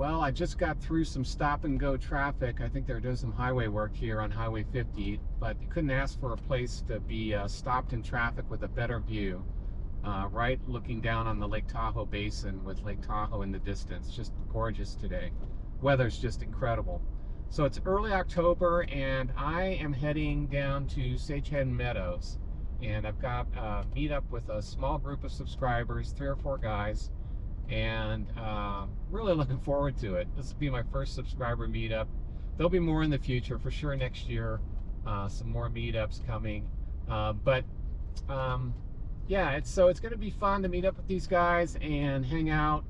Well, I just got through some stop and go traffic. I think they're doing some highway work here on Highway 50, but you couldn't ask for a place to be stopped in traffic with a better view. Right looking down on the Lake Tahoe basin with Lake Tahoe in the distance. Just gorgeous today. Weather's just incredible. So it's early October and I am heading down to Sagehen Meadows. And I've got a meetup with a small group of subscribers, 3 or 4 guys. And really looking forward to it. This will be my first subscriber meetup. There'll be more in the future for sure next year. Some more meetups coming. Yeah, it's going to be fun to meet up with these guys and hang out.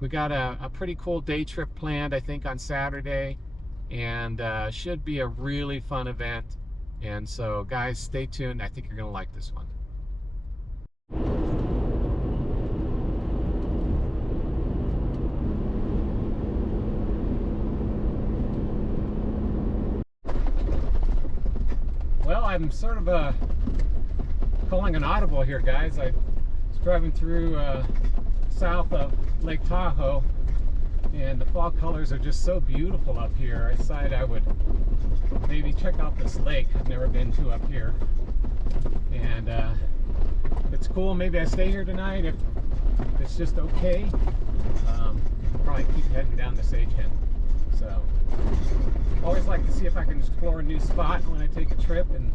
We got a pretty cool day trip planned, I think, on Saturday, and should be a really fun event. And so, guys, stay tuned. I think you're going to like this one. Well, I'm sort of calling an audible here, guys. I was driving through south of Lake Tahoe, and the fall colors are just so beautiful up here. I decided I would maybe check out this lake I've never been to up here. And if it's cool, maybe I stay here tonight. If it's just okay, I'll probably keep heading down to Sagehen. So, always like to see if I can explore a new spot when I take a trip, and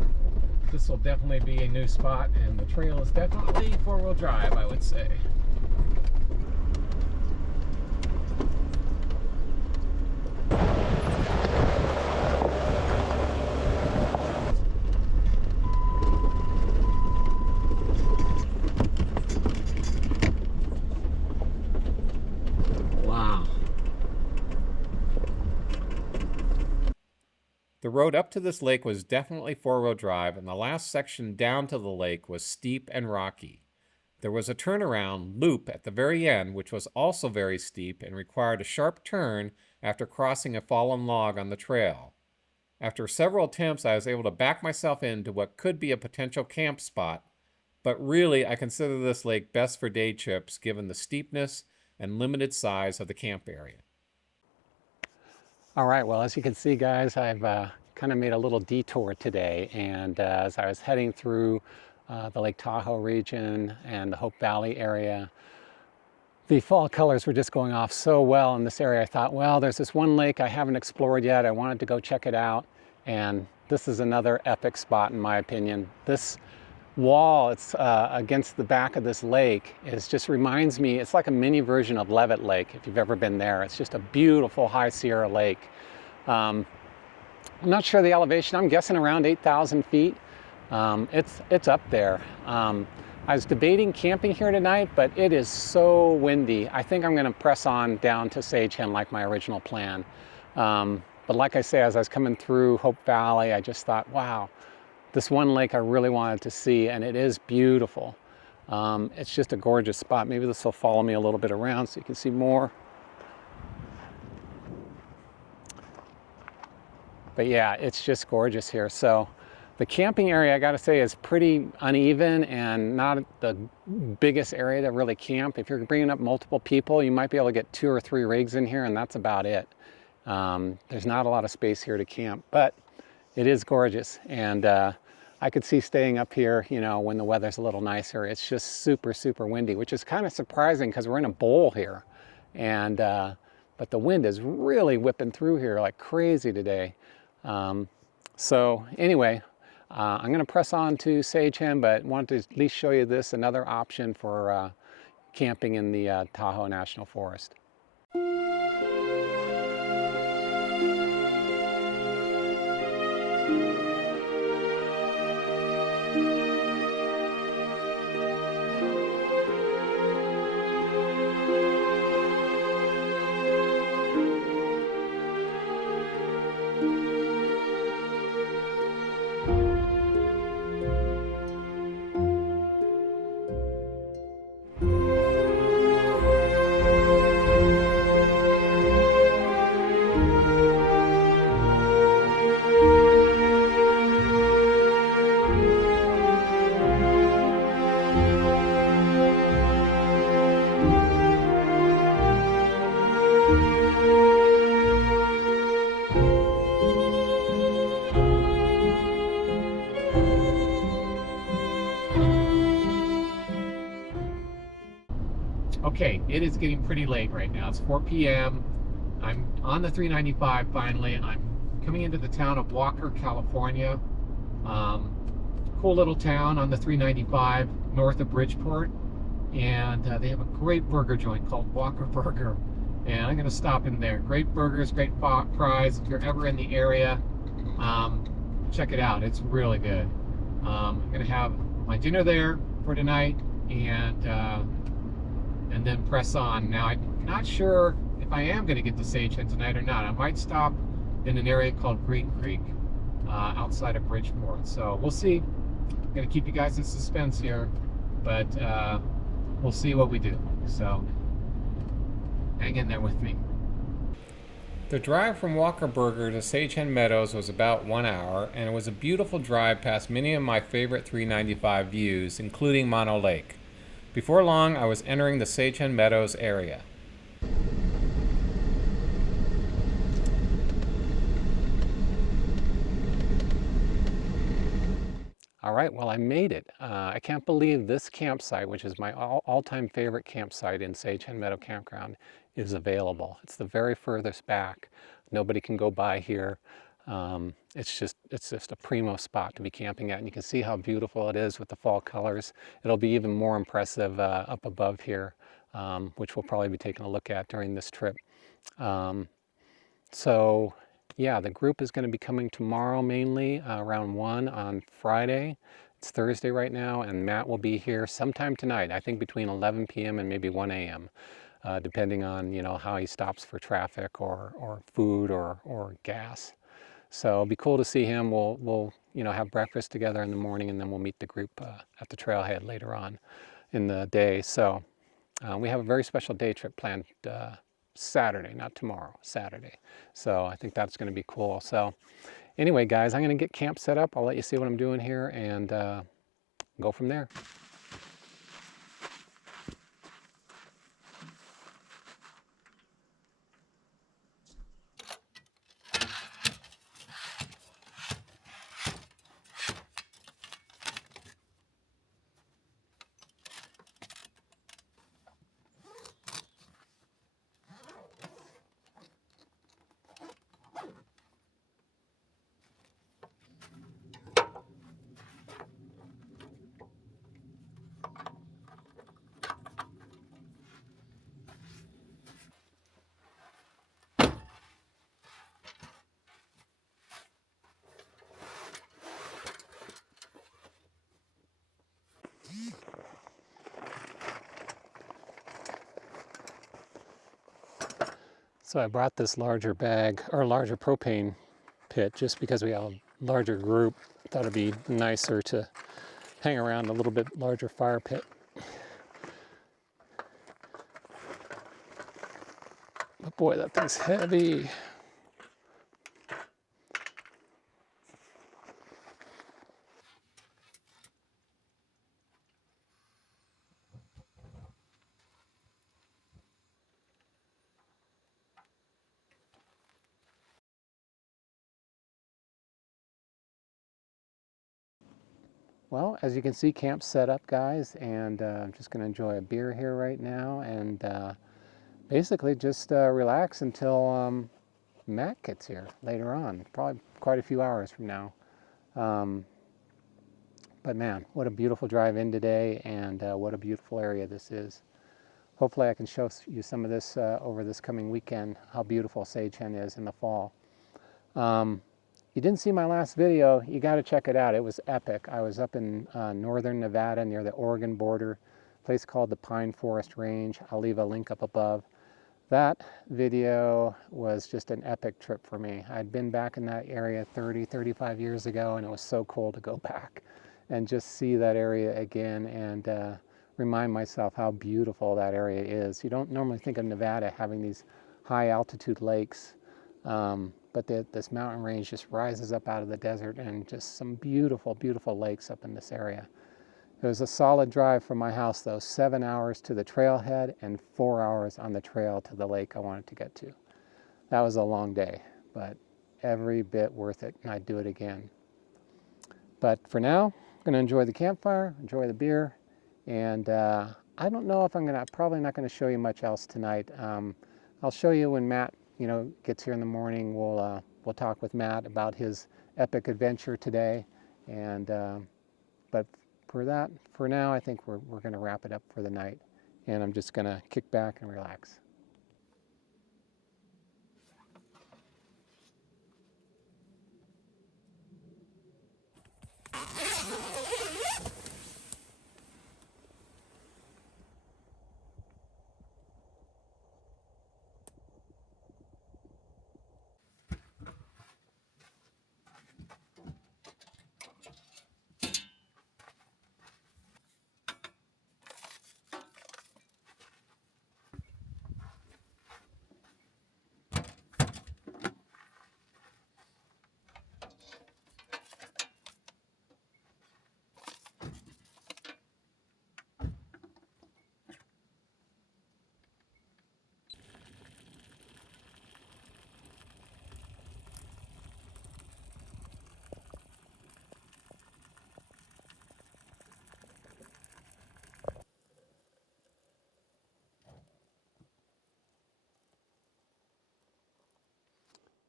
this will definitely be a new spot, and the trail is definitely 4-wheel drive, I would say. Wow. The road up to this lake was definitely 4-wheel drive, and the last section down to the lake was steep and rocky. There was a turnaround loop at the very end, which was also very steep and required a sharp turn after crossing a fallen log on the trail. After several attempts, I was able to back myself into what could be a potential camp spot, but really I consider this lake best for day trips given the steepness and limited size of the camp area. All right, well, as you can see, guys, I've kind of made a little detour today, and as I was heading through the Lake Tahoe region and the Hope Valley area, the fall colors were just going off so well in this area. I thought, well, there's this one lake I haven't explored yet. I wanted to go check it out, and this is another epic spot in my opinion. This wall, it's against the back of this lake, just reminds me, it's like a mini version of Levitt Lake if you've ever been there. It's just a beautiful high Sierra lake. I'm not sure the elevation, I'm guessing around 8,000 feet. It's up there. I was debating camping here tonight, but it is so windy. I think I'm going to press on down to Sagehen like my original plan. But like I say, as I was coming through Hope Valley, I just thought, wow, this one lake I really wanted to see, and it is beautiful. It's just a gorgeous spot. Maybe this will follow me a little bit around so you can see more. But yeah, it's just gorgeous here. So the camping area, I gotta say, is pretty uneven and not the biggest area to really camp. If you're bringing up multiple people, you might be able to get 2 or 3 rigs in here, and that's about it. There's not a lot of space here to camp, but it is gorgeous. And I could see staying up here, you know, when the weather's a little nicer. It's just super, super windy, which is kind of surprising because we're in a bowl here. And, but the wind is really whipping through here like crazy today. So anyway, I'm going to press on to Sagehen, but wanted to at least show you this, another option for camping in the Tahoe National Forest. Okay, it is getting pretty late right now. It's 4 p.m. I'm on the 395 finally. I'm coming into the town of Walker, California. Um, cool little town on the 395 north of Bridgeport. And they have a great burger joint called Walker Burger. And I'm going to stop in there. Great burgers, great fries. If you're ever in the area, check it out. It's really good. I'm going to have my dinner there for tonight, and then press on. Now, I'm not sure if I am going to get to Sagehen tonight or not. I might stop in an area called Green Creek outside of Bridgeport. So we'll see. I'm going to keep you guys in suspense here, but we'll see what we do. So hang in there with me. The drive from Walker Burger to Sagehen Meadows was about 1 hour, and it was a beautiful drive past many of my favorite 395 views, including Mono Lake. Before long, I was entering the Sagehen Meadows area. All right, well, I made it. I can't believe this campsite, which is my all-time favorite campsite in Sagehen Meadow Campground, is available. It's the very furthest back. Nobody can go by here. It's just a primo spot to be camping at, and you can see how beautiful it is with the fall colors. It'll be even more impressive up above here, which we'll probably be taking a look at during this trip. So yeah, the group is going to be coming tomorrow mainly around 1 on Friday. It's Thursday right now, and Matt will be here sometime tonight, I think between 11 p.m. and maybe 1 a.m., depending on, you know, how he stops for traffic or food or gas. So it'll be cool to see him. We'll you know, have breakfast together in the morning, and then we'll meet the group at the trailhead later on in the day. So we have a very special day trip planned Saturday, not tomorrow, Saturday. So I think that's going to be cool. So anyway, guys, I'm going to get camp set up. I'll let you see what I'm doing here and go from there. So I brought this larger bag, or larger propane pit, just because we have a larger group. Thought it'd be nicer to hang around a little bit larger fire pit. But boy, that thing's heavy. Well, as you can see, camp's set up, guys, and I'm just going to enjoy a beer here right now and basically just relax until Matt gets here later on, probably quite a few hours from now. But man, what a beautiful drive in today, and what a beautiful area this is. Hopefully I can show you some of this over this coming weekend, how beautiful Sagehen is in the fall. You didn't see my last video, you got to check it out. It was epic. I was up in northern Nevada near the Oregon border, a place called the Pine Forest Range. I'll leave a link up above. That video was just an epic trip for me. I'd been back in that area 35 years ago, and it was so cool to go back and just see that area again and remind myself how beautiful that area is. You don't normally think of Nevada having these high altitude lakes, but this mountain range just rises up out of the desert, and just some beautiful, beautiful lakes up in this area. It was a solid drive from my house though, 7 hours to the trailhead and 4 hours on the trail to the lake I wanted to get to. That was a long day, but every bit worth it, and I'd do it again. But for now, I'm going to enjoy the campfire, enjoy the beer, and I don't know if probably not gonna show you much else tonight. I'll show you when Matt, gets here in the morning. We'll talk with Matt about his epic adventure today. And but for now, I think we're gonna wrap it up for the night. And I'm just gonna kick back and relax.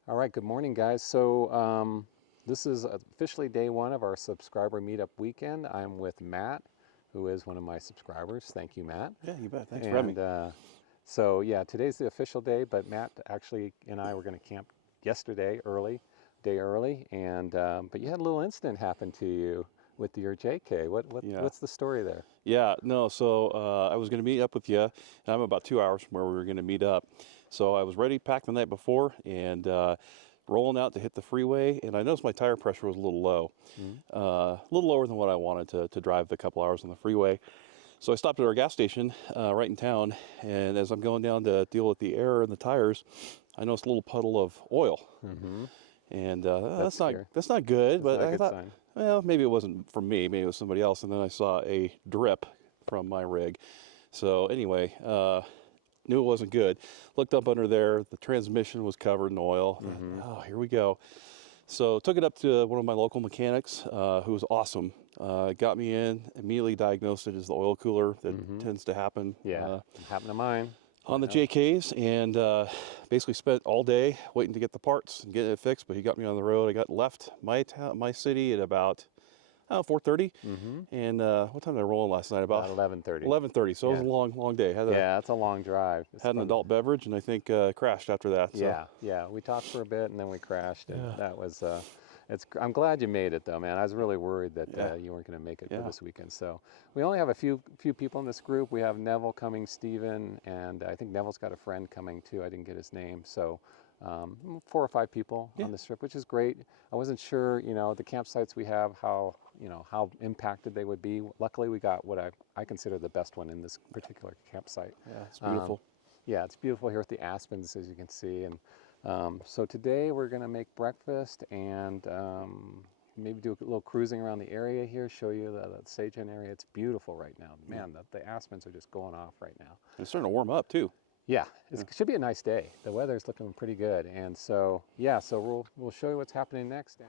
All right, good morning, guys. So this is officially day one of our subscriber meetup weekend. I'm with Matt, who is one of my subscribers. Thank you, Matt. Yeah, you bet. Thanks for having me. So yeah, today's the official day, but Matt actually and I were going to camp yesterday day early, and but you had a little incident happen to you with your JK. What's the story there? Yeah, no, so I was going to meet up with you, and I'm about 2 hours from where we were going to meet up. So I was ready, packed the night before, and rolling out to hit the freeway, and I noticed my tire pressure was a little low, a little lower than what I wanted to drive the couple hours on the freeway. So I stopped at our gas station right in town, and as I'm going down to deal with the air in the tires, I noticed a little puddle of oil. And that's not good, but I thought, sign. well, maybe it wasn't from me, maybe it was somebody else. And then I saw a drip from my rig. So anyway, knew it wasn't good. Looked up under there, the transmission was covered in oil. Oh, here we go. So took it up to one of my local mechanics, who was awesome. Got me in, immediately diagnosed it as the oil cooler that tends to happen. Yeah, happened to mine. On the JKs, and basically spent all day waiting to get the parts and getting it fixed. But he got me on the road. I got left my city at about 4:30. And what time did I roll in last night? About 11:30. 11:30. So it was a long day. Yeah, it's a long drive. Had an adult beverage, and I think crashed after that. So. Yeah. We talked for a bit, and then we crashed. And that was. I'm glad you made it, though, man. I was really worried that you weren't going to make it for this weekend. So we only have a few people in this group. We have Neville coming, Steven, and I think Neville's got a friend coming too. I didn't get his name. So 4 or 5 people on this trip, which is great. I wasn't sure, the campsites we have, how impacted they would be. Luckily, we got what I consider the best one in this particular campsite. Yeah, it's beautiful. Yeah, it's beautiful here with the aspens, as you can see. And so today we're going to make breakfast and maybe do a little cruising around the area here, show you the Sagehen area. It's beautiful right now. Man, the aspens are just going off right now. It's starting to warm up too. Yeah, it should be a nice day. The weather's looking pretty good. And so, yeah, so we'll show you what's happening next.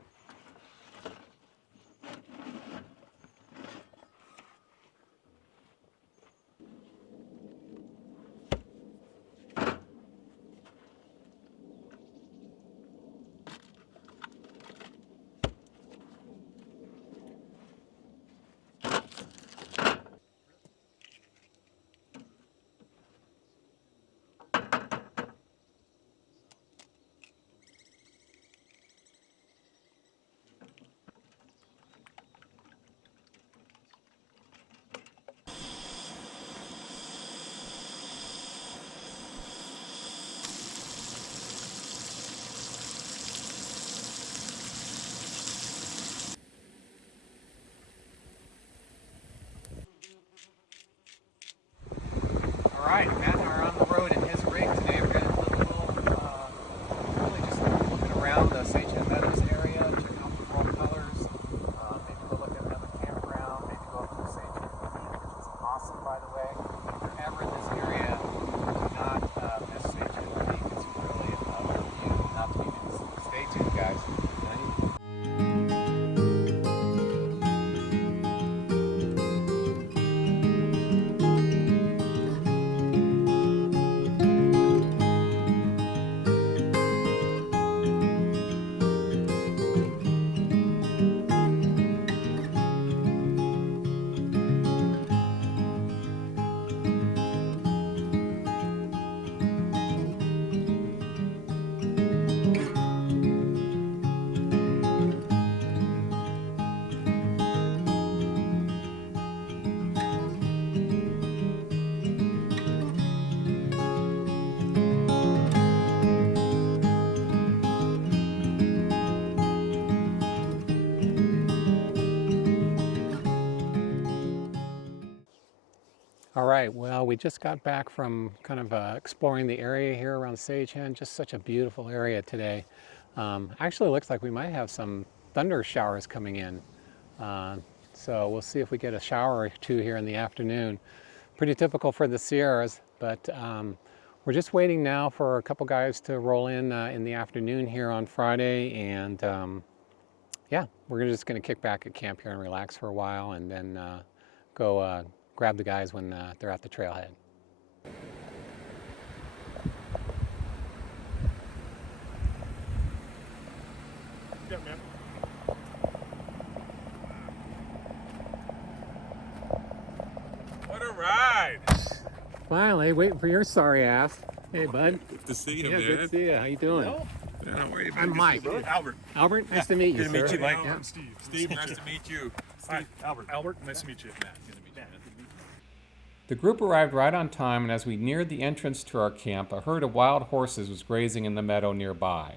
All right, Matt and I are on the road in his rig today. We're going to look a little, really just looking around the Sagehen Meadows area, check out the fall colors, maybe go look at another campground, maybe go up to Sagehen Peak, which is awesome, by the way. If you're ever in this area, do not miss Sagehen Peak. It's really a view not to be missed. Stay tuned, guys. All right, well, we just got back from kind of exploring the area here around Sagehen. Just such a beautiful area today. Actually looks like we might have some thunder showers coming in. Uh, so we'll see if we get a shower or two here in the afternoon. Pretty typical for the Sierras, but we're just waiting now for a couple guys to roll in the afternoon here on Friday. And yeah, we're just going to kick back at camp here and relax for a while, and then go grab the guys when they're at the trailhead. Yeah, man. What a ride! Finally, waiting for your sorry ass. Hey, bud. Good to see you, Yeah, man. good to see you. How you doing? Man, how are you, I'm Mike. Albert. Albert, nice to meet you, Good to meet sir. you, Mike. Yeah. I'm Steve. Steve, nice to meet you. Hi, Albert. Albert, nice to meet you. Matt, good to meet you. The group arrived right on time, and as we neared the entrance to our camp, a herd of wild horses was grazing in the meadow nearby.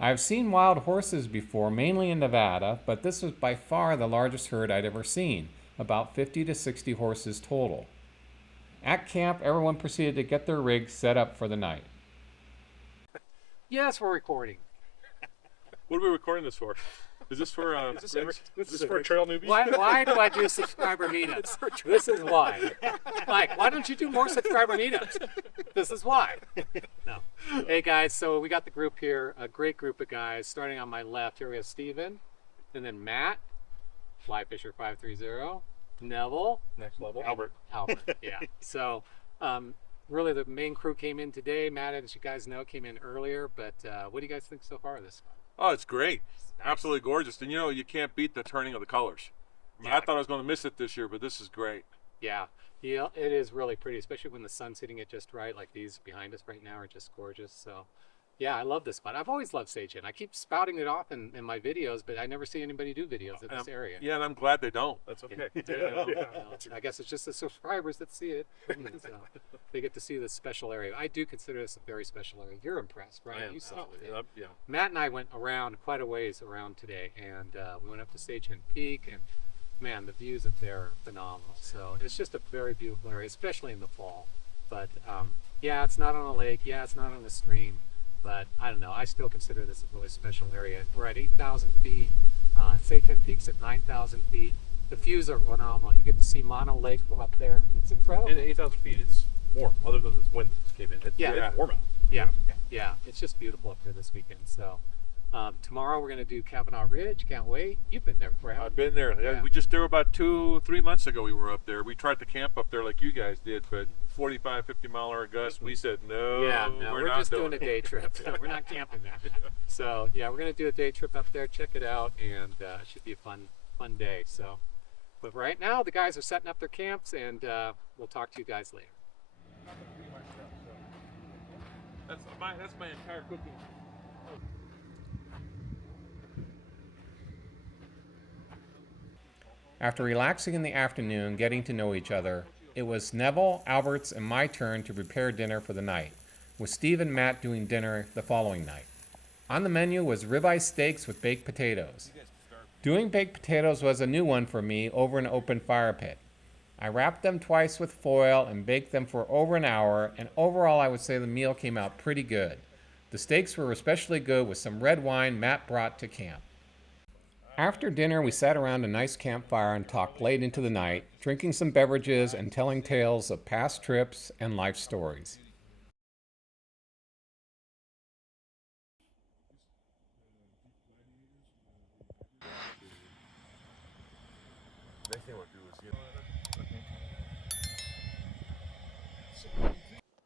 I have seen wild horses before, mainly in Nevada, but this was by far the largest herd I'd ever seen, about 50 to 60 horses total. At camp, everyone proceeded to get their rigs set up for the night. Yes, we're recording. What are we recording this for? Is this for this is for trail newbies? Why do I do subscriber meetups? This is why. Mike, why don't you do more subscriber meetups? This is why. No. Hey guys, so we got the group here, a great group of guys. Starting on my left, here we have Steven, and then Matt, Flyfisher530, Neville, Next level. Albert. yeah. So really the main crew came in today. Matt, as you guys know, came in earlier, but what do you guys think so far of this one? Oh, it's great. Absolutely gorgeous. And you know, you can't beat the turning of the colors. I mean, I thought I was going to miss it this year, but this is great. Yeah, it is really pretty, especially when the sun's hitting it just right. Like these behind us right now are just gorgeous. So, yeah, I love this spot. I've always loved Sagehen. I keep spouting it off in my videos, but I never see anybody do videos in this area. Yeah, and I'm glad they don't. That's okay. I guess it's just the subscribers that see it. So they get to see this special area. I do consider this a very special area. You're impressed, right? I am. You saw it. Yeah. Matt and I went around quite a ways around today, and we went up to Sagehen Peak, and man, the views up there are phenomenal. So it's just a very beautiful area, especially in the fall. But yeah, it's not on a lake. Yeah, it's not on a stream. But I don't know. I still consider this a really special area. We're at 8,000 feet. Sagehen Peak's at 9,000 feet. The views are phenomenal. You get to see Mono Lake from up there. It's incredible. And 8,000 feet, it's warm. Other than this wind that came in, it's warm out. Yeah. It's just beautiful up here this weekend. So tomorrow we're going to do Kavanaugh Ridge. Can't wait. You've been there before, haven't I've been there. Yeah. We just there about 2-3 months ago. We were up there. We tried to camp up there like you guys did, but 45, 50 mile an hour gusts. We said no. Yeah, no, we're not just doing a day trip. We're not camping there. So yeah, we're gonna do a day trip up there, check it out, and it should be a fun day. So, but right now the guys are setting up their camps, and we'll talk to you guys later. That's my entire cooking. After relaxing in the afternoon, getting to know each other, it was Neville, Albert's, and my turn to prepare dinner for the night, with Steve and Matt doing dinner the following night. On the menu was ribeye steaks with baked potatoes. Doing baked potatoes was a new one for me over an open fire pit. I wrapped them twice with foil and baked them for over an hour, and overall I would say the meal came out pretty good. The steaks were especially good with some red wine Matt brought to camp. After dinner, we sat around a nice campfire and talked late into the night, drinking some beverages and telling tales of past trips and life stories.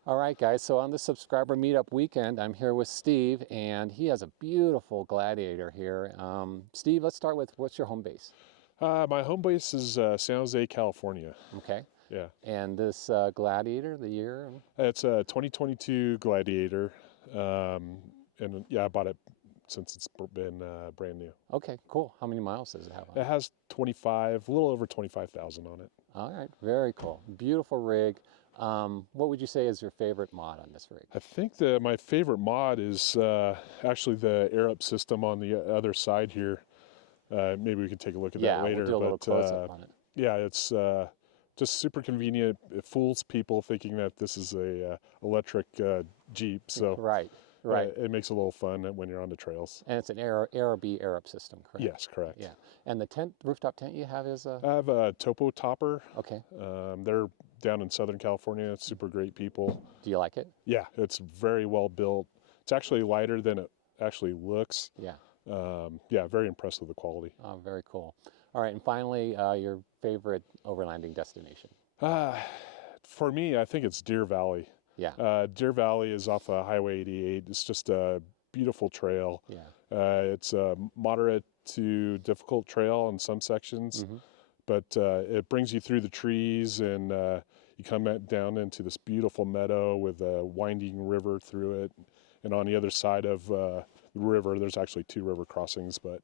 All right, guys. So on the subscriber meetup weekend, I'm here with Steve, and he has a beautiful Gladiator here. Steve, let's start with what's your home base? My home base is San Jose, California. Okay. Yeah. And this Gladiator, the year? It's a 2022 Gladiator. And yeah, I bought it since it's been brand new. Okay, cool. How many miles does it have on It has a little over 25,000 on it. All right, very cool. Beautiful rig. What would you say is your favorite mod on this rig? I think that my favorite mod is actually the air up system on the other side here. Maybe we can take a look at that later. We'll do a little close-up on it. Yeah, it's just super convenient. It fools people thinking that this is a electric Jeep, so Right, right. it makes it a little fun when you're on the trails. And it's an Aerobee system, correct? Yes, correct. Yeah. And the tent, rooftop tent you have is a... I have a Topo Topper. Okay. They're down in Southern California. Super great people. Do you like it? Yeah, it's very well built. It's actually lighter than it actually looks. Yeah. Yeah, very impressed with the quality. Oh, very cool. All right, and finally, your favorite overlanding destination? For me, I think it's Deer Valley. Yeah. Deer Valley is off Highway 88. It's just a beautiful trail. Yeah. It's a moderate to difficult trail in some sections, but it brings you through the trees, and you come down into this beautiful meadow with a winding river through it. And on the other side of the river, there's actually 2 river crossings, but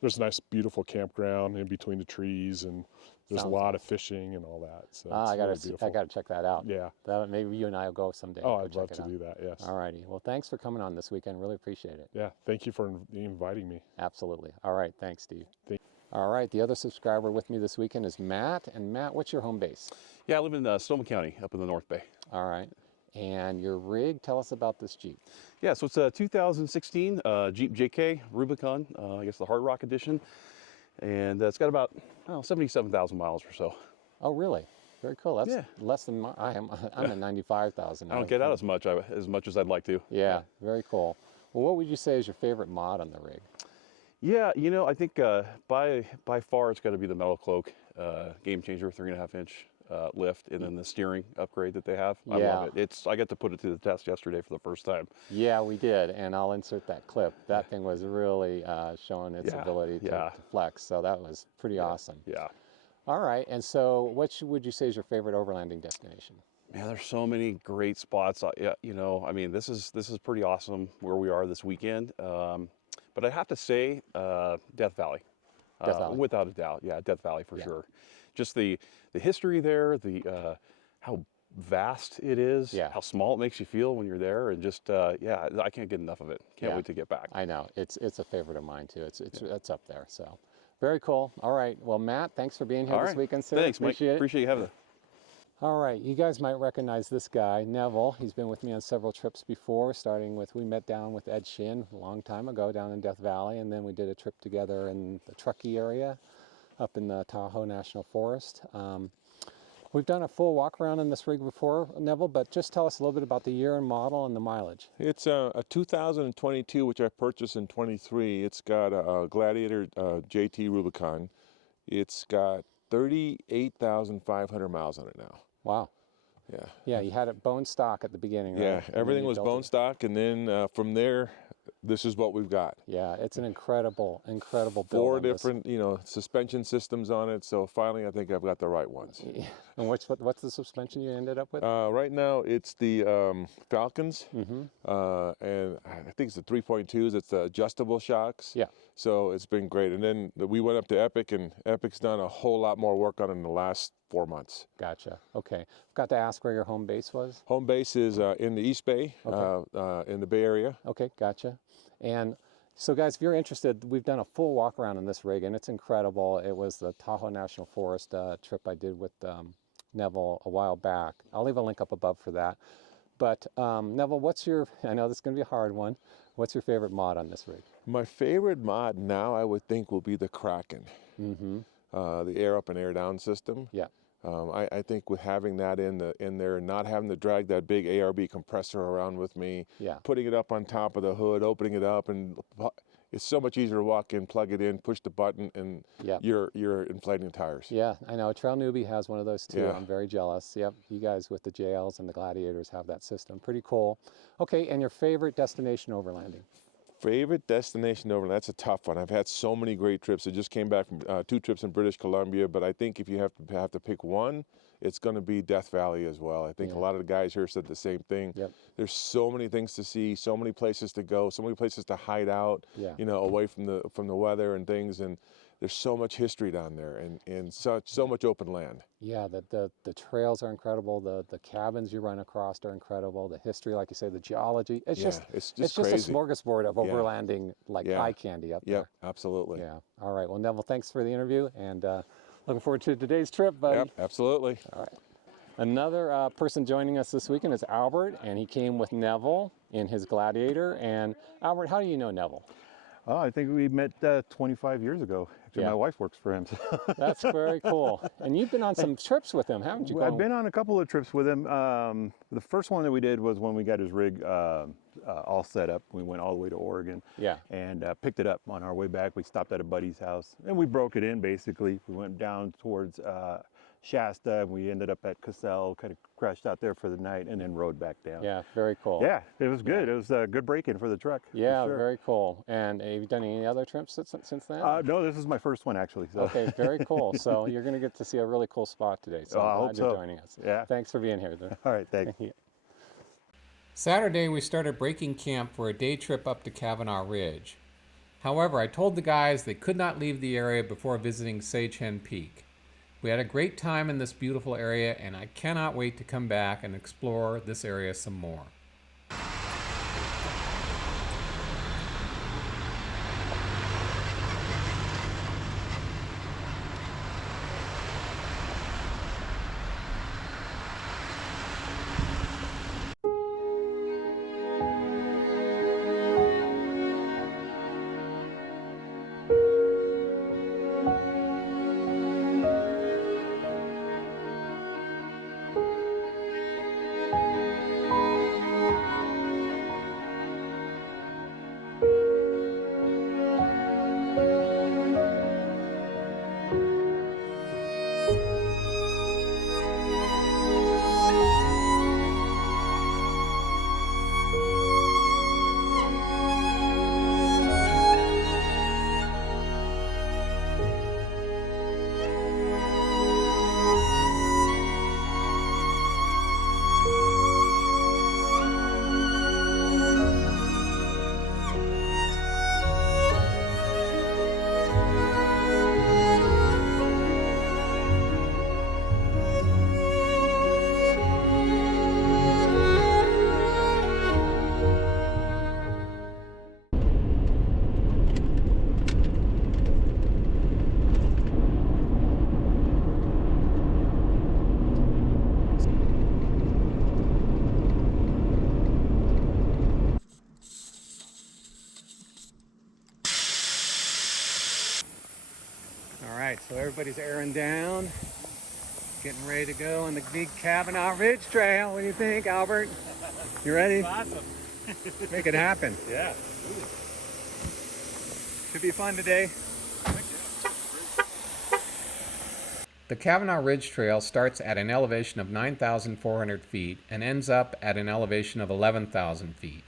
there's a nice, beautiful campground in between the trees, and there's a lot of fishing and all that. So I it's gotta check that out. Yeah. Maybe you and I will go someday. Oh, Go I'd love check to it out. do that. Yes. All righty. Well, thanks for coming on this weekend. Really appreciate it. Yeah. Thank you for inviting me. Absolutely. All right. Thanks, Steve. Thank All right. The other subscriber with me this weekend is Matt. And Matt, what's your home base? Yeah, I live in Sonoma County, up in the North Bay. All right. And your rig, tell us about this Jeep. Yeah, so it's a 2016 Jeep JK Rubicon, I guess the Hard Rock Edition. And it's got about 77,000 miles or so. Oh, really? Very cool. That's less than I am. I'm at 95,000. I don't get out as much as I'd like to. Yeah, very cool. Well, what would you say is your favorite mod on the rig? Yeah, I think by far it's got to be the Metal Cloak game changer, 3.5-inch lift, and then the steering upgrade that they have. I love it. I got to put it to the test yesterday for the first time. Yeah, we did, and I'll insert that clip. That thing was really showing its ability to flex, so that was pretty awesome. Yeah. All right, and so what would you say is your favorite overlanding destination? Man, there's so many great spots. I mean, this is pretty awesome where we are this weekend. But I have to say, Death Valley. Without a doubt. Yeah, Death Valley for sure. Just the history there, how vast it is, how small it makes you feel when you're there, and just I can't get enough of it. Can't wait to get back. I know it's a favorite of mine too. It's up there. So very cool. All right. Well, Matt, thanks for being here this weekend, sir. Thanks, Mike. Appreciate you having it. All right, you guys might recognize this guy, Neville. He's been with me on several trips before, starting with, we met down with Ed Shin a long time ago down in Death Valley, and then we did a trip together in the Truckee area up in the Tahoe National Forest. We've done a full walk around in this rig before, Neville, but just tell us a little bit about the year and model and the mileage. It's a 2022, which I purchased in 23. It's got a Gladiator JT Rubicon. It's got 38,500 miles on it now. Wow. Yeah. Yeah, you had it bone stock at the beginning, right? Yeah, everything was bone stock, and then from there, this is what we've got. Yeah, it's an incredible build. 4 different, suspension systems on it. So finally, I think I've got the right ones. Yeah. And what's the suspension you ended up with? Right now, it's the Falcons, and I think it's the 3.2s. It's the adjustable shocks. Yeah. So it's been great. And then we went up to Epic, and Epic's done a whole lot more work on it in the last 4 months. Gotcha. Okay. Forgot to ask where your home base was. Home base is in the East Bay, in the Bay Area. Okay, gotcha. And so guys, if you're interested, we've done a full walk around in this rig, and it's incredible. It was the Tahoe National Forest trip I did with Neville a while back. I'll leave a link up above for that. But Neville, I know this is going to be a hard one. What's your favorite mod on this rig? My favorite mod now, I would think, will be the Kraken. The air up and air down system. Yeah. I think with having that in there and not having to drag that big ARB compressor around with me, putting it up on top of the hood, opening it up, and it's so much easier to walk in, plug it in, push the button, and you're inflating tires. Yeah, I know. Trail Newbie has one of those too. I'm very jealous. Yep, you guys with the JLs and the Gladiators have that system. Pretty cool. Okay, and your favorite destination overlanding? Favorite destination overland? That's a tough one. I've had so many great trips. I just came back from 2 trips in British Columbia, but I think if you have to pick one, it's going to be Death Valley as well. I think a lot of the guys here said the same thing. Yep. There's so many things to see, so many places to go, so many places to hide out, away from the weather and things, and there's so much history down there and so much open land. Yeah, the trails are incredible. The cabins you run across are incredible. The history, like you say, the geology. It's just a smorgasbord of overlanding, eye candy up there. Yeah, absolutely. Yeah. All right. Well, Neville, thanks for the interview, and Looking forward to today's trip, buddy. Yep, absolutely. All right. Another person joining us this weekend is Albert, and he came with Neville in his Gladiator. And Albert, how do you know Neville? Oh, I think we met 25 years ago. Actually, Yeah. my wife works for him. That's very cool. And you've been on some trips with him, haven't you? I've been on a couple of trips with him. The first one that we did was when we got his rig all set up. We went all the way to Oregon. Yeah. And picked it up on our way back. We stopped at a buddy's house and we broke it in basically. We went down towards Shasta. We ended up at Cassell, kind of crashed out there for the night and then rode back down. Yeah, very cool. Yeah, it was good. Yeah. It was a good break-in for the truck. Yeah, for sure. Very cool. And have you done any other trips since then? No, this is my first one actually. So. Okay, very cool. So you're going to get to see a really cool spot today. So I'm glad you're joining us. Yeah. Thanks for being here. All right, thanks. Yeah. Saturday, we started breaking camp for a day trip up to Kavanaugh Ridge. However, I told the guys they could not leave the area before visiting Sagehen Peak. We had a great time in this beautiful area, and I cannot wait to come back and explore this area some more. So everybody's airing down, getting ready to go on the big Kavanaugh Ridge Trail. What do you think, Albert? You ready? Awesome. Make it happen. Yeah. Should be fun today. The Kavanaugh Ridge Trail starts at an elevation of 9,400 feet and ends up at an elevation of 11,000 feet.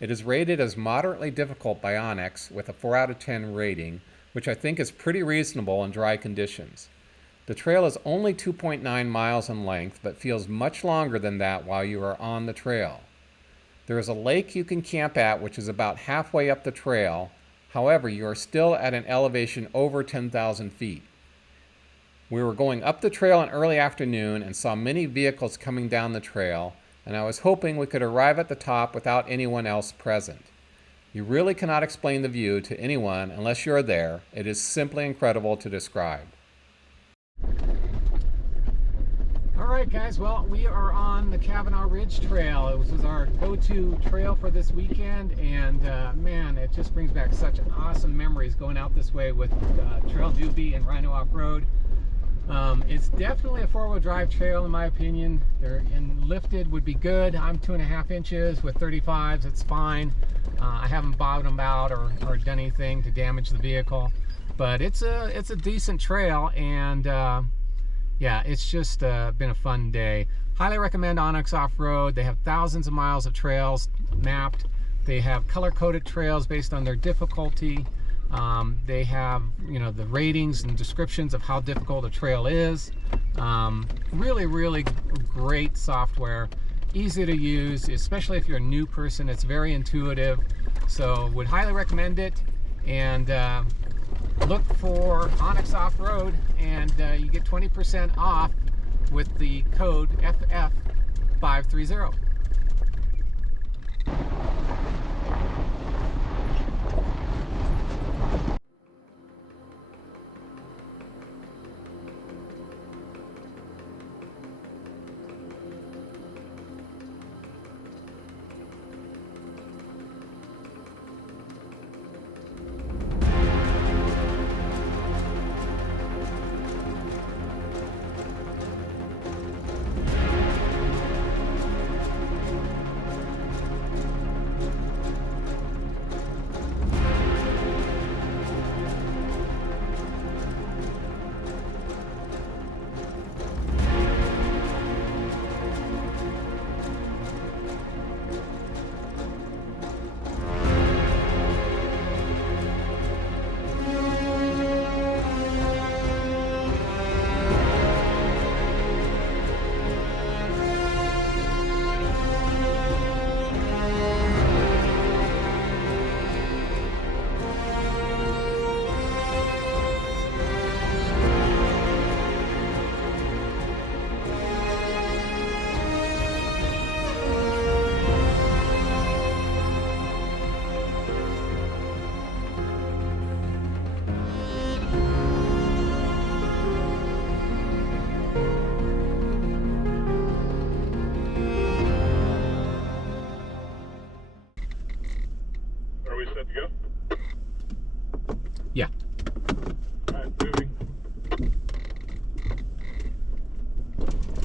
It is rated as moderately difficult by Onyx with a 4 out of 10 rating, which I think is pretty reasonable in dry conditions. The trail is only 2.9 miles in length, but feels much longer than that while you are on the trail. There is a lake you can camp at, which is about halfway up the trail. However, you are still at an elevation over 10,000 feet. We were going up the trail in early afternoon and saw many vehicles coming down the trail, and I was hoping we could arrive at the top without anyone else present. You really cannot explain the view to anyone unless you're there. It is simply incredible to describe. All right, guys, well, we are on the Kavanaugh Ridge Trail. This was our go-to trail for this weekend, and man, it just brings back such awesome memories going out this way with Trail Doobie and Rhino Off-Road. It's definitely a four-wheel drive trail in my opinion. Lifted would be good. I'm 2.5 inches with 35s, it's fine. I haven't bottomed out or done anything to damage the vehicle, but it's a decent trail, and yeah, it's just been a fun day. Highly recommend Onyx Off-Road. They have thousands of miles of trails mapped. They have color-coded trails based on their difficulty. They have, you know, the ratings and descriptions of how difficult a trail is. Really, really great software. Easy to use, especially if you're a new person. It's very intuitive, so would highly recommend it. And look for Onyx Off-Road, and you get 20% off with the code FF530.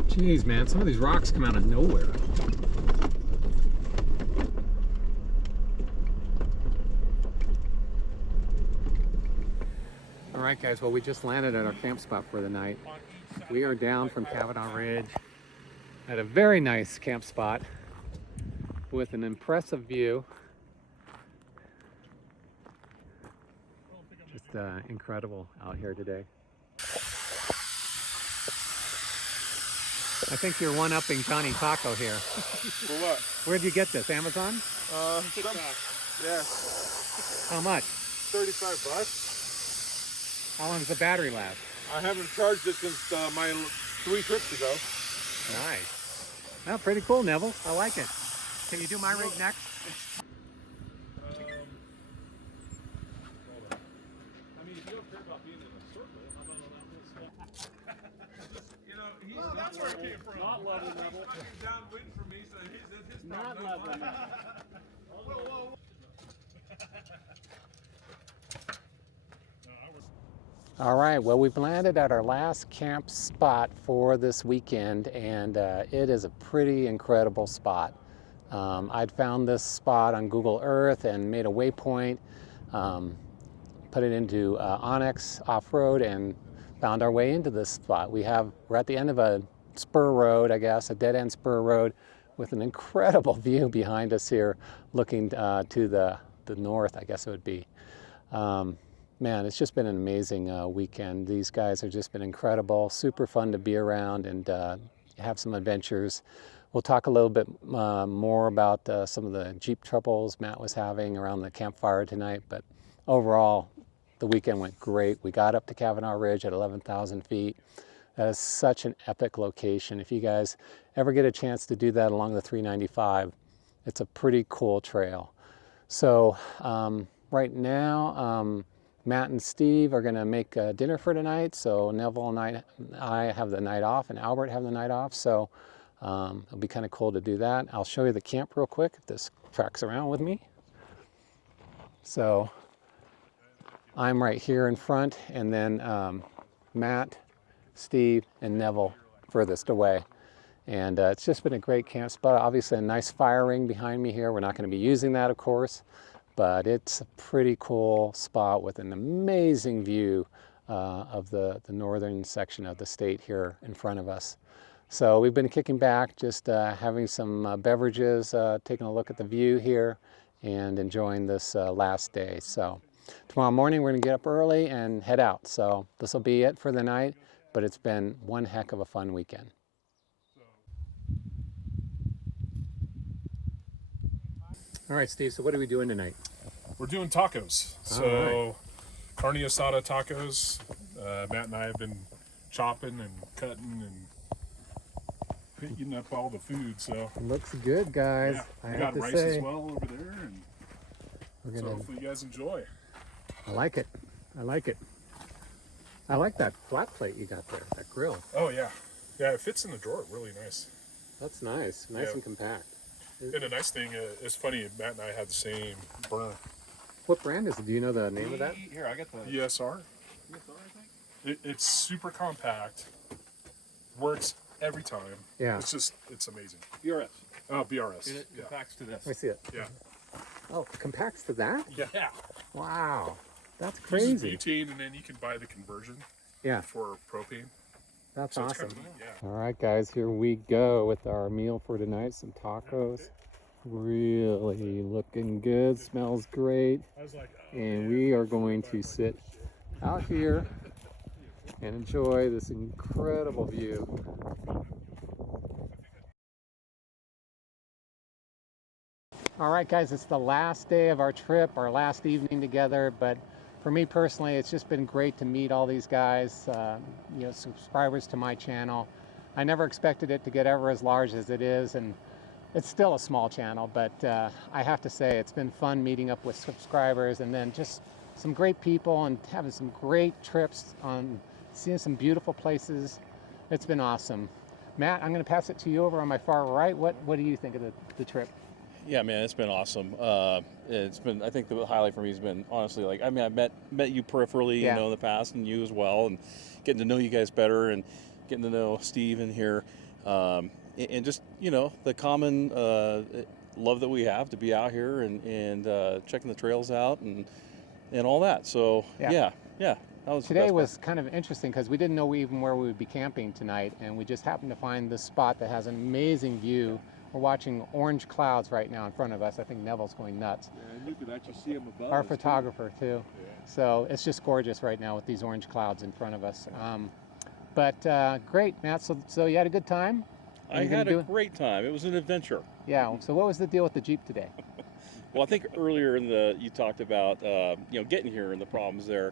Jeez, man, some of these rocks come out of nowhere. All right, guys, well, we just landed at our camp spot for the night. We are down from Kavanaugh Ridge at a very nice camp spot with an impressive view. Just incredible out here today. I think you're one-upping Johnny Taco here. For what? Where'd you get this? Amazon? Yes. How much? $35. How long does the battery last? I haven't charged it since my 3 trips ago. Nice. Well, pretty cool, Neville. I like it. Can you do my rig next? Well, that's where it came from. Not lovely, Neville. He's down waiting for me, so his Not lovely. All right, well, we've landed at our last camp spot for this weekend, and it is a pretty incredible spot. I'd found this spot on Google Earth and made a waypoint, put it into Onyx Offroad, and found our way into this spot. We're at the end of a spur road, I guess, a dead-end spur road with an incredible view behind us here, looking to the north, I guess it would be. Man, it's just been an amazing weekend. These guys have just been incredible, super fun to be around and have some adventures. We'll talk a little bit more about some of the Jeep troubles Matt was having around the campfire tonight, but overall, the weekend went great. We got up to Kavanaugh Ridge at 11,000 feet. That is such an epic location. If you guys ever get a chance to do that along the 395, it's a pretty cool trail. So right now, Matt and Steve are gonna make dinner for tonight. So Neville and I have the night off, and Albert have the night off. So it'll be kind of cool to do that. I'll show you the camp real quick if this tracks around with me. So I'm right here in front, and then Matt, Steve, and Neville furthest away. And it's just been a great camp spot. Obviously a nice fire ring behind me here. We're not going to be using that, of course, but it's a pretty cool spot with an amazing view of the northern section of the state here in front of us. So we've been kicking back, just having some beverages, taking a look at the view here, and enjoying this last day. So tomorrow morning we're going to get up early and head out. So this will be it for the night, but it's been one heck of a fun weekend. All right, Steve, so what are we doing tonight? We're doing tacos. So carne asada tacos. Matt and I have been chopping and cutting and eating up all the food. So Looks good, guys. yeah, I we have got to rice say, as well over there, and we're so gonna, hopefully you guys enjoy. I like it. I like it. I like that flat plate you got there, that grill. Oh yeah, yeah, it fits in the drawer really nice. That's nice, nice Yeah. and compact. And the nice thing, it's funny, Matt and I had the same burner. What brand is it? Do you know the name of that? Here, I got the ESR. It's super compact, works every time. Yeah. It's amazing. BRS. Oh, BRS. And it Yeah. compacts to this. Let me see it. Yeah. Oh, it compacts to that? Yeah. Wow, that's Uses crazy. butane, and then you can buy the conversion Yeah, for propane. that's So it's awesome. kinda neat, yeah. All right, guys, here we go with our meal for tonight. Some tacos. Really looking good, smells great. I was like, And we are going to sit out here and enjoy this incredible view. All right, guys, it's the last day of our trip, our last evening together, but for me personally, it's just been great to meet all these guys, you know, subscribers to my channel. I never expected it to get ever as large as it is, and it's still a small channel, but I have to say it's been fun meeting up with subscribers, and then just some great people and having some great trips on seeing some beautiful places. It's been awesome. Matt, I'm going to pass it to you over on my far right. What do you think of the trip? Yeah, man, it's been awesome. It's been, I think the highlight for me has been honestly, like, I mean, I met you peripherally, Yeah. you know, in the past, and you as well, and getting to know you guys better, and getting to know Steve in here. and just, you know, the common love that we have to be out here and checking the trails out and all that. So yeah. That was Today was kind of interesting because we didn't know even where we would be camping tonight, and we just happened to find this spot that has an amazing view. We're watching orange clouds right now in front of us. I think Neville's going nuts. Yeah, and you can actually see them above Our us, photographer too. Yeah. So it's just gorgeous right now with these orange clouds in front of us. Great, Matt. So you had a good time? I had a great time. It was an adventure. Yeah. So what was the deal with the Jeep today? Well, I think earlier you talked about getting here and the problems there.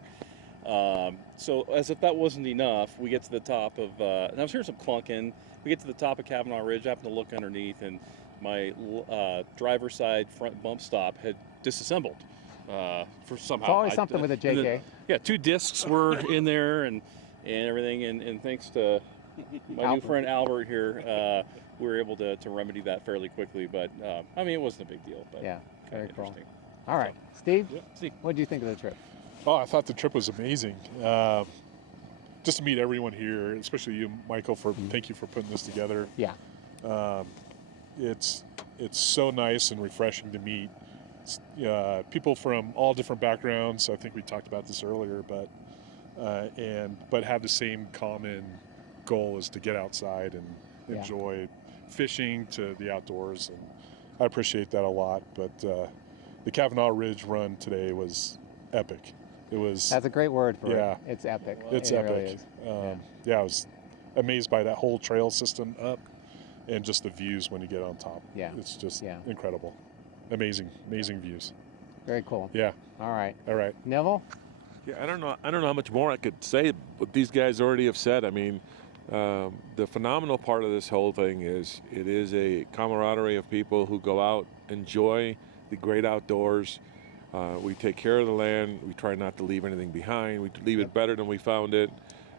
So as if that wasn't enough, we get to the top of, and I was hearing some clunking. We get to the top of Kavanaugh Ridge. I happened to look underneath, and my driver's side front bump stop had disassembled for somehow. It's always something with a JK. Yeah, 2 discs were in there and everything, and thanks to my new friend Albert here, we were able to remedy that fairly quickly. But I mean, it wasn't a big deal. But yeah, very cool. Interesting. All right, Steve. Yeah. Steve, what did you think of the trip? Oh, I thought the trip was amazing. Just to meet everyone here, especially you, Michael, thank you for putting this together. Yeah. It's so nice and refreshing to meet people from all different backgrounds. I think we talked about this earlier, but have the same common goal is to get outside and enjoy fishing to the outdoors, and I appreciate that a lot. But the Kavanaugh Ridge run today was epic. That's a great word for it. It's epic. It's epic. Really is. I was amazed by that whole trail system up and just the views when you get on top. Yeah. It's just incredible. Amazing views. Very cool. Yeah. All right. Neville? Yeah, I don't know how much more I could say what these guys already have said. I mean, the phenomenal part of this whole thing is it is a camaraderie of people who go out, enjoy the great outdoors. We take care of the land. We try not to leave anything behind. We leave it better than we found it.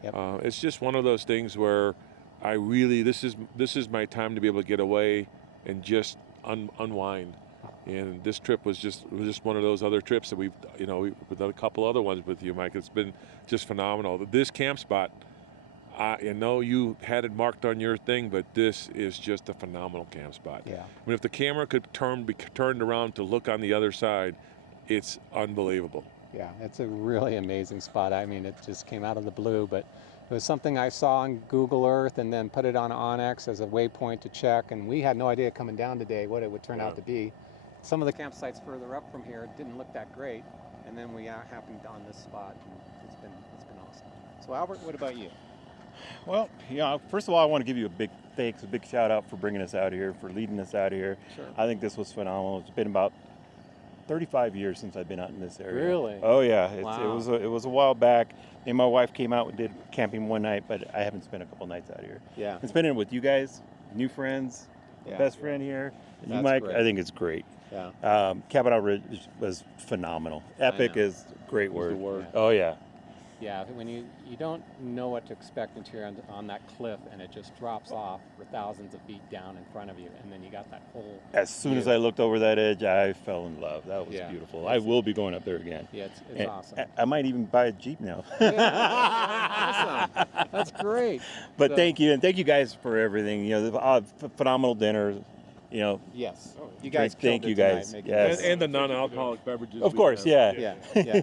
Yep. It's just one of those things where I really, this is my time to be able to get away and just unwind. And this trip was just one of those other trips that we've done a couple other ones with you, Mike. It's been just phenomenal. This camp spot, I know you had it marked on your thing, but this is just a phenomenal camp spot. Yeah. I mean, if the camera could be turned around to look on the other side, it's unbelievable. Yeah, it's a really amazing spot. I mean, it just came out of the blue, but it was something I saw on Google Earth and then put it on Onyx as a waypoint to check, and we had no idea coming down today what it would turn out to be. Some of the campsites further up from here didn't look that great, and then we happened on this spot, and it's been awesome. So Albert, what about you? Well, first of all, I want to give you a big thanks, a big shout out for bringing us out here, for leading us out here. Sure. I think this was phenomenal. It's been about 35 years since I've been out in this area. Really? Oh yeah, Wow. It was a while back. And my wife came out and did camping one night, but I haven't spent a couple nights out here. Yeah. And spending it with you guys, new friends, best friend here, and you, Mike. Great. I think it's great. Yeah. Kavanaugh Ridge was phenomenal. Epic is a great word. Oh yeah. Yeah, when you don't know what to expect until you're on that cliff and it just drops off for thousands of feet down in front of you, and then you got that whole As soon as I looked over that edge, I fell in love. That was beautiful. I will be going up there again. Yeah, it's awesome. I might even buy a Jeep now. Awesome. That's great. But thank you, and thank you guys for everything. The phenomenal dinner. Yes. You guys thank you guys. Yes. And the non-alcoholic beverages. Of course, yeah. Yeah,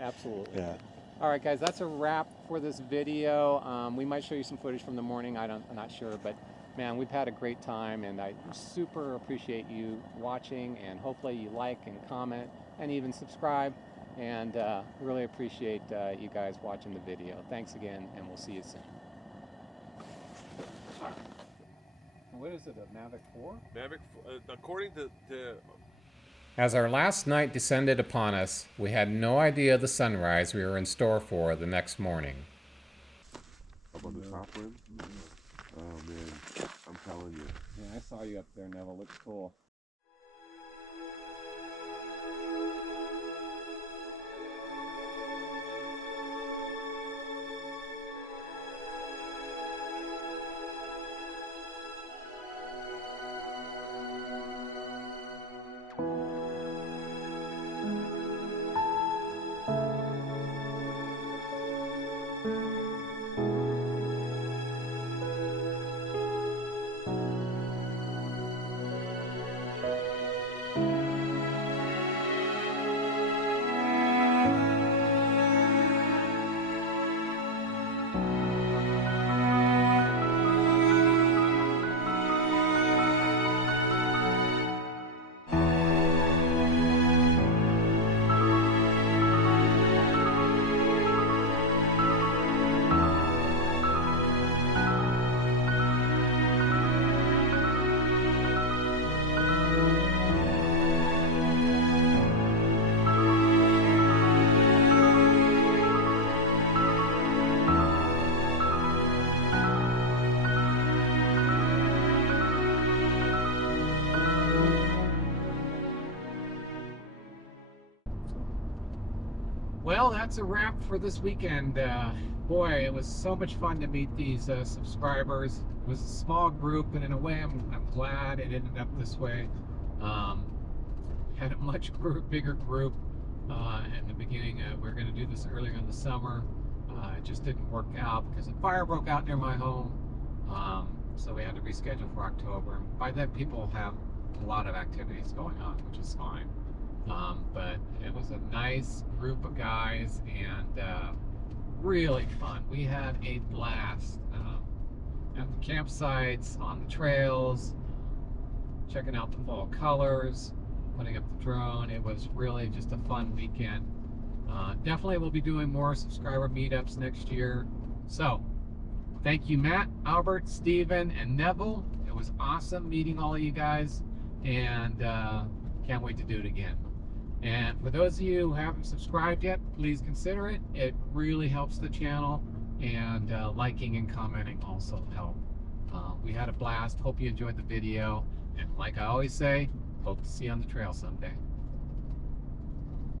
absolutely. Yeah. All right, guys, that's a wrap for this video. We might show you some footage from the morning. I'm not sure, but man, we've had a great time, and I super appreciate you watching, and hopefully you like and comment and even subscribe, and really appreciate you guys watching the video. Thanks again, and we'll see you soon. What is it, a Mavic 4? Mavic, according to As our last night descended upon us, we had no idea the sunrise we were in store for the next morning. Up on the top rim? Oh man, I'm telling you. Yeah, I saw you up there, Neville. Looks cool. Well, that's a wrap for this weekend. Boy, it was so much fun to meet these subscribers. It was a small group, and in a way, I'm glad it ended up this way. Had a much bigger group in the beginning. We were going to do this earlier in the summer. It just didn't work out because a fire broke out near my home. So we had to reschedule for October. By then, people have a lot of activities going on, which is fine. But it was a nice group of guys and really fun. We had a blast at the campsites, on the trails, checking out the fall colors, putting up the drone. It was really just a fun weekend. Definitely we'll be doing more subscriber meetups next year. So thank you, Matt, Albert, Steven, and Neville. It was awesome meeting all of you guys, and can't wait to do it again. And for those of you who haven't subscribed yet, please consider it. It really helps the channel, and liking and commenting also help. We had a blast. Hope you enjoyed the video, and like I always say, hope to see you on the trail someday.